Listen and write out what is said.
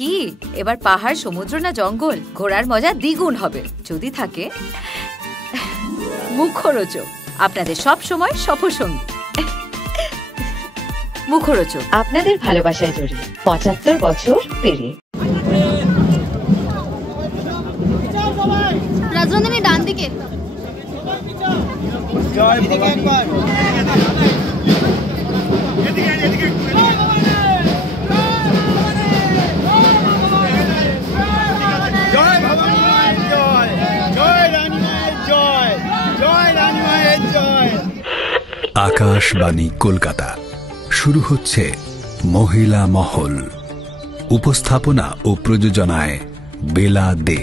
কি এবার পাহাড়, সমুদ্র না জঙ্গল? ঘোরার মজা দ্বিগুণ হবে যদি থাকে মুখরোচক, আপনাদের সব সময় সফরসঙ্গী। মুখরোচক, আপনাদের ভালোবাসায় জড়িয়ে ৭৫ বছর পেরিয়ে। রাজনন্দিনী ডান দিকে। জয় ভবানী। জয় ভবানী মায়ের জয়, জয় রানী মায়ের জয়, জয় রানী মায়ের জয়। আকাশবাণী কলকাতা, শুরু হচ্ছে মহিলা মহল। উপস্থাপনা ও প্রযোজনায় বেলা দে।